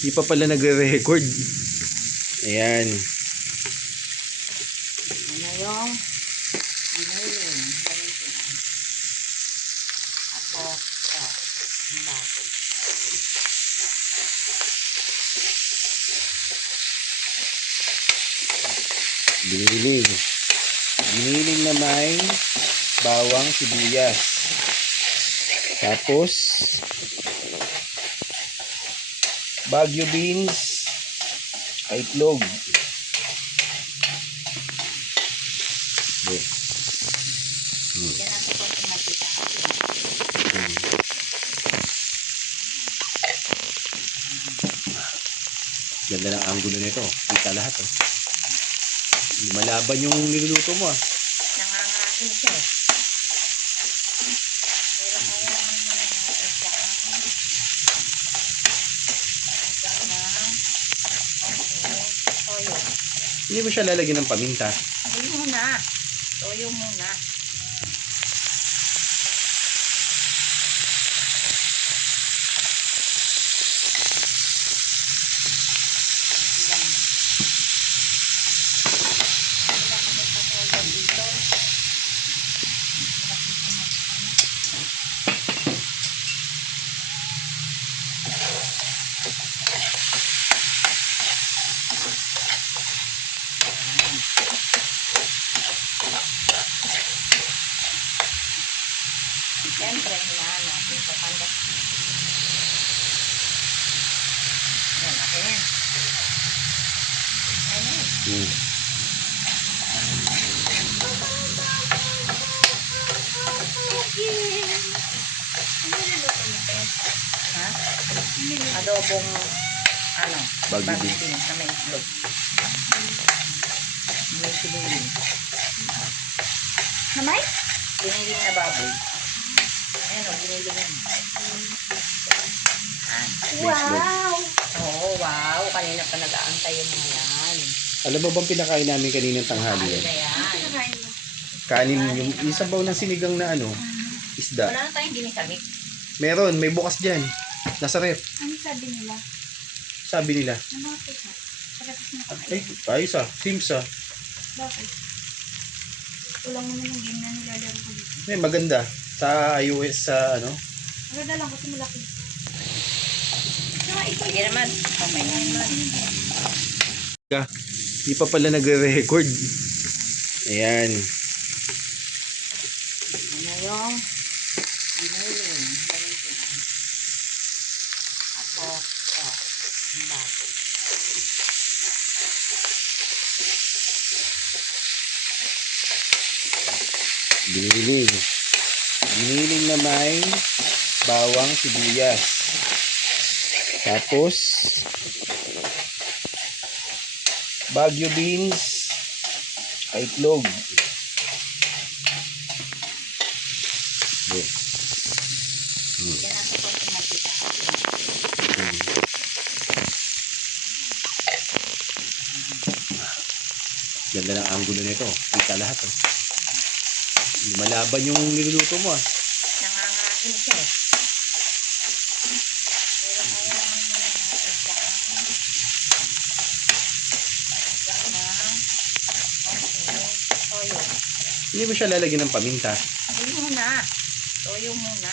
Di pa pala nagre-record. Ayan. Ano yung yun. Ako, ang bakit. Giniling na may bawang sibuyas. Tapos Baguio beans, itlog. Yan natin konting mantika. Ganda ng angulo nito. Kita lahat. Lumalaban yung niluluto mo. Nangangain siya eh. Pero kailangan mo na natin siya. Hanggang na toyo. Hindi mo siya lalagyan ng paminta. Hindi muna. Toyo muna. Siyempre, hinaan natin sa panda. Yan, akin yan. Ayan. Ha? Adobong, Baguio beans na may itlog. May sibuyin. Namay? Giniling na baboy. Ayan o, giniling yan. Wow! Oo, wow. Kanina pa nag-aantay yung mga yan. Alam mo bang pinakain namin kaninang tanghali Ano yan? na yan? Kanin yung isang baw ng sinigang na isda. Wala na tayong ginisamik. Meron, may bukas dyan. Nasa ref. Ano sabi nila? Sabi nila. Namapit na. Pagkatas na Ay, ayos Sims Bakit? Kulang naman yung game na nilalaro ko dito. May maganda. Sa iOS Maganda lang kasi malaki. Sige naman. Okay naman. Di pa pala nagre-record. Ayan. Ano yung yun. Ako, ang bakit. Giniling na may bawang sibuyas. Tapos Baguio beans, itlog. Yan natin konting mantika. Ganda ng angulo nito. Kita lahat. Lumalaban yung niluluto mo. Nangangain siya eh. Pero kailangan mo na natin siya. Hanggang na toyo. Hindi mo siya lalagyan ng paminta. Hindi muna. Toyo muna.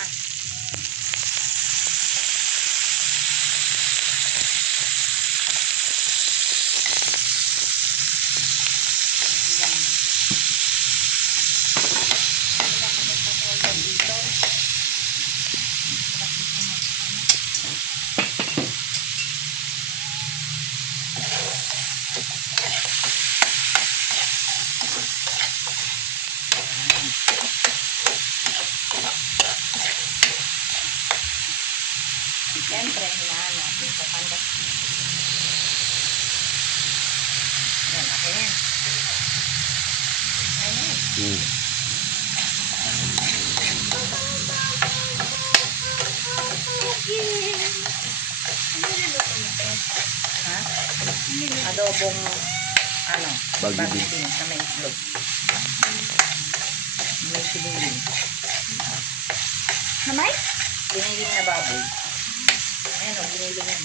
Siyempre, hinaan natin sa panda. Yan, akin yan. Ayan. Ha? Adobong, Baguio beans na may itlog. May sibuyin. Namay? Giniling na baboy. Ayan ano, giniling.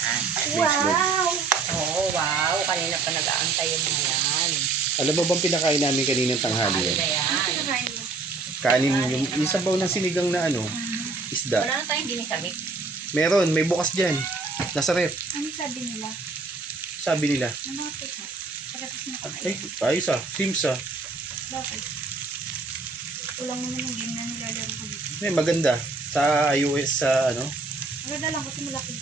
Yan. Praise Lord. Wow! Oo, wow. Kanina pa nag-aantay yung mga yan. Alam mo bang pinakain namin kaninang tanghali Ano yan? na yan? Kakain mo. Kanin, yung sabaw ng sinigang na ano, isda. Wala na tayong ginisamik. Meron, may bukas dyan. Nasa ref. Ano sabi nila? Sabi nila. Ano mga teka? Pagkatas ng Ay, kakain. ayos ah. Sims ah. Bakit? Kulang naman yung game na nilalaro ko dito. May maganda. Sa iOS sa ano. Maganda lang kasi malaki.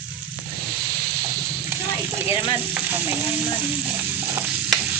Sige naman. Okay na yun.